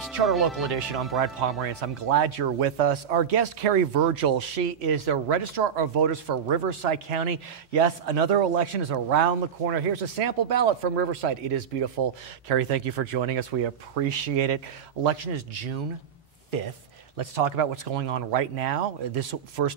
It's Charter Local Edition. I'm Brad Pomerance. I'm glad you're with us. Our guest, Kari Verjil, she is the Registrar of Voters for Riverside County. Yes, another election is around the corner. Here's a sample ballot from Riverside. It is beautiful. Kari, thank you for joining us. We appreciate it. Election is June 5th. Let's talk about what's going on right now, this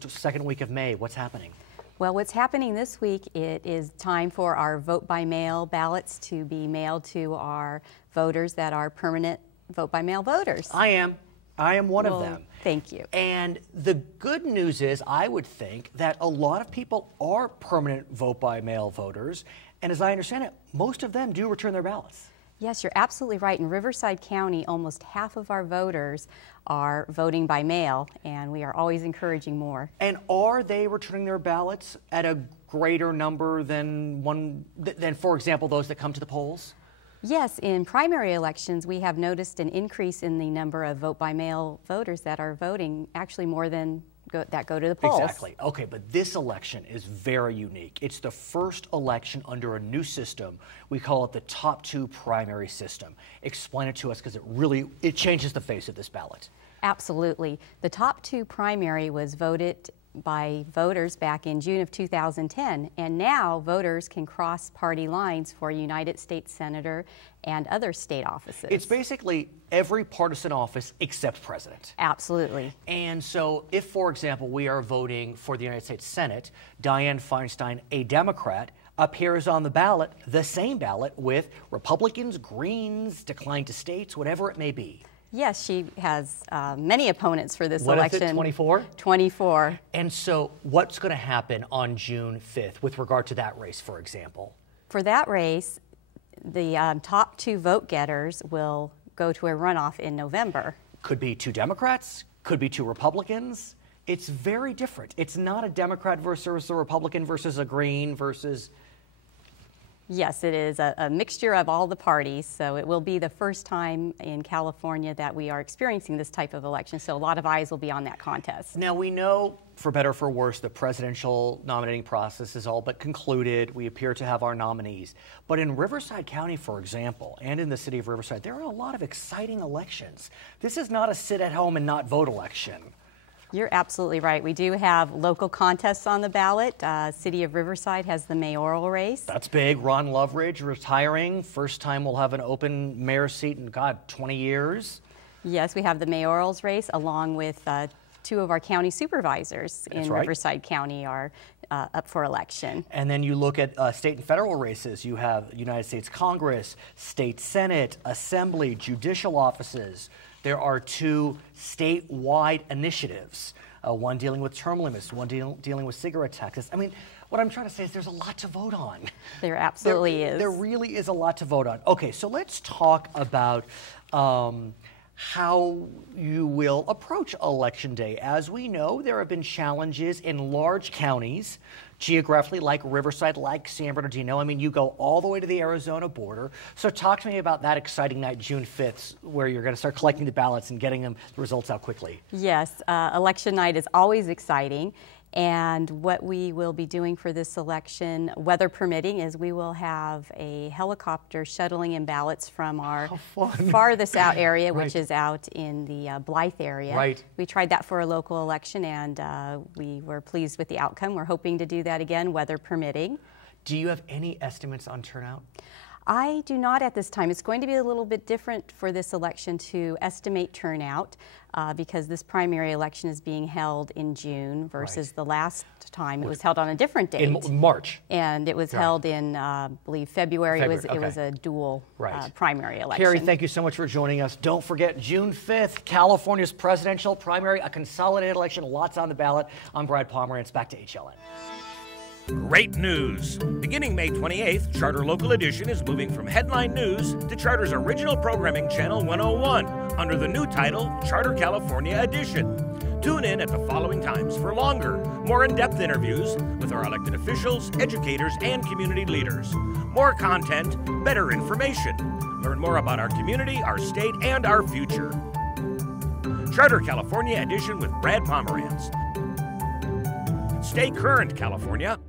second week of May. What's happening? Well, what's happening this week, it is time for our vote-by-mail ballots to be mailed to our voters that are permanent vote-by-mail voters. I am one of them. Thank you. And the good news is, I would think, that a lot of people are permanent vote-by-mail voters, and as I understand it, most of them do return their ballots. Yes, you're absolutely right. In Riverside County, almost half of our voters are voting by mail, and we are always encouraging more. And are they returning their ballots at a greater number than, for example, those that come to the polls? Yes, in primary elections, we have noticed an increase in the number of vote-by-mail voters that are voting, actually more than that go to the polls. Exactly. Okay, but this election is very unique. It's the first election under a new system. We call it the top two primary system. Explain it to us, because it changes the face of this ballot. Absolutely. The top two primary was voted by voters back in June of 2010, and now voters can cross party lines for United States Senator and other state offices. It's basically every partisan office except president. Absolutely. And so if, for example, we are voting for the United States Senate, Dianne Feinstein, a Democrat, appears on the ballot, the same ballot, with Republicans, Greens, decline to states, whatever it may be. Yes, she has many opponents for this election. What is it, 24? 24. And so what's going to happen on June 5th with regard to that race, for example? For that race, the top two vote getters will go to a runoff in November. Could be two Democrats, could be two Republicans. It's very different. It's not a Democrat versus a Republican versus a Green versus... Yes, it is a mixture of all the parties, so it will be the first time in California that we are experiencing this type of election, so a lot of eyes will be on that contest. Now, we know, for better or for worse, the presidential nominating process is all but concluded. We appear to have our nominees. But in Riverside County, for example, and in the city of Riverside, there are a lot of exciting elections. This is not a sit-at-home-and-not-vote election. You're absolutely right. We do have local contests on the ballot. City of Riverside has the mayoral race. That's big. Ron Loveridge retiring. First time we'll have an open mayor seat in, 20 years. Yes, we have the mayoral's race, along with two of our county supervisors in Riverside County are up for election. And then you look at state and federal races. You have United States Congress, State Senate, Assembly, judicial offices. There are two statewide initiatives, one dealing with term limits, one dealing with cigarette taxes. I mean, what I'm trying to say is there's a lot to vote on. There absolutely is. There really is a lot to vote on. Okay, so let's talk about how you will approach Election Day. As we know, there have been challenges in large counties, geographically, like Riverside, like San Bernardino. I mean, you go all the way to the Arizona border. So talk to me about that exciting night, June 5th, where you're going to start collecting the ballots and getting the results out quickly. Yes, election night is always exciting. And what we will be doing for this election, weather permitting, is we will have a helicopter shuttling in ballots from our farthest out area, which is out in the Blythe area. Right. We tried that for a local election, and we were pleased with the outcome. We're hoping to do that again, weather permitting. Do you have any estimates on turnout? I do not at this time. It's going to be a little bit different for this election to estimate turnout because this primary election is being held in June versus the last time it was held on a different date. In March. And it was held in, I believe, February. It was a dual primary election. Kari, thank you so much for joining us. Don't forget, June 5th, California's presidential primary, a consolidated election, lots on the ballot. I'm Brad Pomerance. Back to HLN. Great news! Beginning May 28th, Charter Local Edition is moving from headline news to Charter's original programming channel 101 under the new title Charter California Edition. Tune in at the following times for longer, more in-depth interviews with our elected officials, educators, and community leaders. More content, better information. Learn more about our community, our state, and our future. Charter California Edition with Brad Pomerance. Stay current, California.